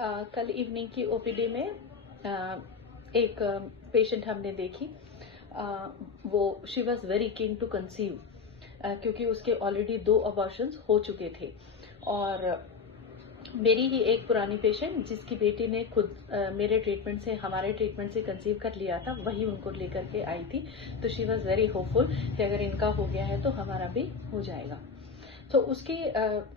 कल इवनिंग की ओपीडी में एक पेशेंट हमने देखी। वो she was very keen to conceive क्योंकि उसके ऑलरेडी 2 अबॉर्शंस हो चुके थे। और मेरी ही एक पुरानी पेशेंट जिसकी बेटी ने खुद मेरे ट्रीटमेंट से, हमारे ट्रीटमेंट से कंसीव कर लिया था, वही उनको लेकर के आई थी। तो शी वॉज वेरी होपफुल कि अगर इनका हो गया है तो हमारा भी हो जाएगा। तो उसकी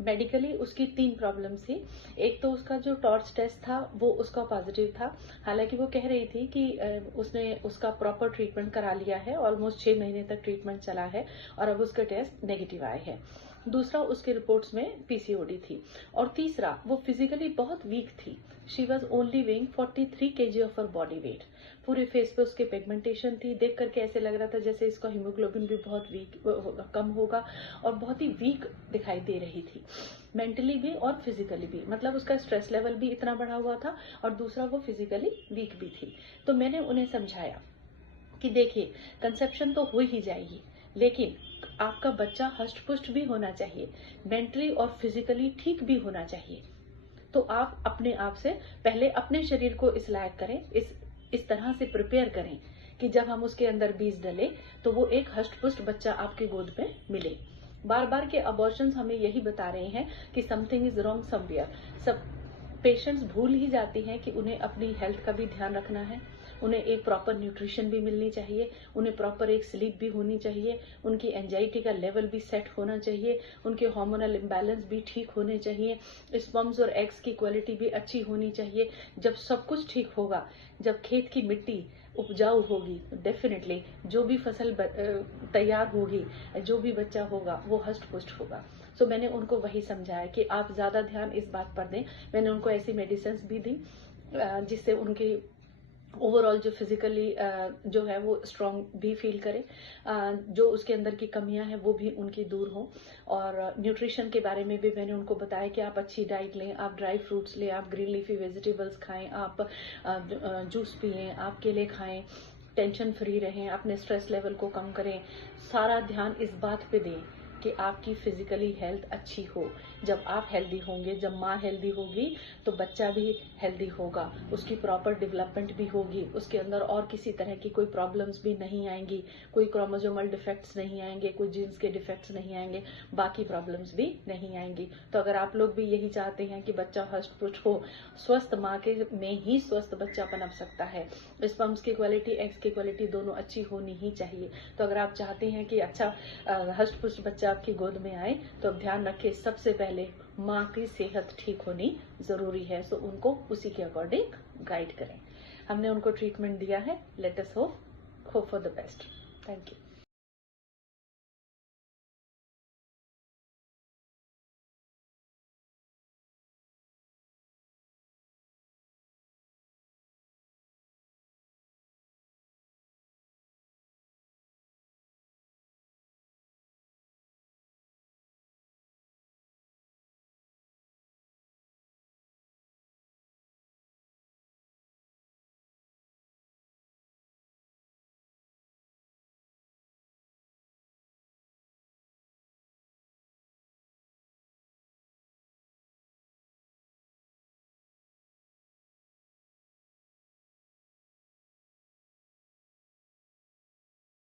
मेडिकली उसकी 3 प्रॉब्लम्स थी। एक तो उसका जो टॉर्च टेस्ट था वो उसका पॉजिटिव था। हालांकि वो कह रही थी कि उसने उसका प्रॉपर ट्रीटमेंट करा लिया है, ऑलमोस्ट 6 महीने तक ट्रीटमेंट चला है और अब उसका टेस्ट नेगेटिव आए हैं। दूसरा, उसके रिपोर्ट्स में पीसीओडी थी। और तीसरा, वो फिजिकली बहुत वीक थी। She was only weighing 43 kg of her body weight. पूरे फेस पे उसके पिगमेंटेशन थी। देख करके ऐसे लग रहा था जैसे इसका हीमोग्लोबिन भी बहुत वीक कम होगा और बहुत ही वीक दिखाई दे रही थी, मेंटली भी और फिजिकली भी। मतलब उसका स्ट्रेस लेवल भी इतना बढ़ा हुआ था और दूसरा वो फिजिकली वीक भी थी। तो मैंने उन्हें समझाया कि देखिए, कंसेप्शन तो हो ही जाएगी, लेकिन आपका बच्चा हष्ट पुष्ट भी होना चाहिए, मेंटली और फिजिकली ठीक भी होना चाहिए। तो आप अपने आप से पहले अपने शरीर को इस लायक करें, इस तरह से प्रिपेयर करें कि जब हम उसके अंदर बीज डले तो वो एक हष्ट पुष्ट बच्चा आपके गोद में मिले। बार बार के अबॉर्शंस हमें यही बता रहे हैं कि समथिंग इज रॉन्ग समवेयर। सब पेशेंट्स भूल ही जाती हैं कि उन्हें अपनी हेल्थ का भी ध्यान रखना है, उन्हें एक प्रॉपर न्यूट्रिशन भी मिलनी चाहिए, उन्हें प्रॉपर एक स्लीप भी होनी चाहिए, उनकी एंजाइटी का लेवल भी सेट होना चाहिए, उनके हार्मोनल इम्बैलेंस भी ठीक होने चाहिए, स्पर्म्स और एग्स की क्वालिटी भी अच्छी होनी चाहिए। जब सब कुछ ठीक होगा, जब खेत की मिट्टी उपजाऊ होगी, डेफिनेटली जो भी फसल तैयार होगी, जो भी बच्चा होगा वो हष्ट पुष्ट होगा। सो मैंने उनको वही समझाया कि आप ज्यादा ध्यान इस बात पर दें। मैंने उनको ऐसी मेडिसिन भी दी जिससे उनकी ओवरऑल जो फिजिकली जो है वो स्ट्रांग भी फील करे, जो उसके अंदर की कमियां हैं वो भी उनकी दूर हो। और न्यूट्रिशन के बारे में भी मैंने उनको बताया कि आप अच्छी डाइट लें, आप ड्राई फ्रूट्स लें, आप ग्रीन लीफी वेजिटेबल्स खाएं, आप जूस पिएं, आप केले खाएं, टेंशन फ्री रहें, अपने स्ट्रेस लेवल को कम करें। सारा ध्यान इस बात पे दें कि आपकी फिजिकली हेल्थ अच्छी हो। जब आप हेल्दी होंगे, जब माँ हेल्दी होगी तो बच्चा भी हेल्दी होगा, उसकी प्रॉपर डेवलपमेंट भी होगी, उसके अंदर और किसी तरह की कोई प्रॉब्लम्स भी नहीं आएंगी, कोई क्रोमोसोमल डिफेक्ट्स नहीं आएंगे, कोई जीन्स के डिफेक्ट्स नहीं आएंगे, बाकी प्रॉब्लम्स भी नहीं आएंगी। तो अगर आप लोग भी यही चाहते हैं कि बच्चा हष्ट पुष्ट हो, स्वस्थ माँ के में ही स्वस्थ बच्चा पनप सकता है। स्पर्म्स की क्वालिटी, एग्स की क्वालिटी दोनों अच्छी होनी ही चाहिए। तो अगर आप चाहते हैं कि अच्छा हष्ट पुष्ट बच्चा आपकी गोद में आए तो अब ध्यान रखें, सबसे पहले माँ की सेहत ठीक होनी जरूरी है। सो उनको उसी के अकॉर्डिंग गाइड करें। हमने उनको ट्रीटमेंट दिया है। Let us hope for the best. Thank you.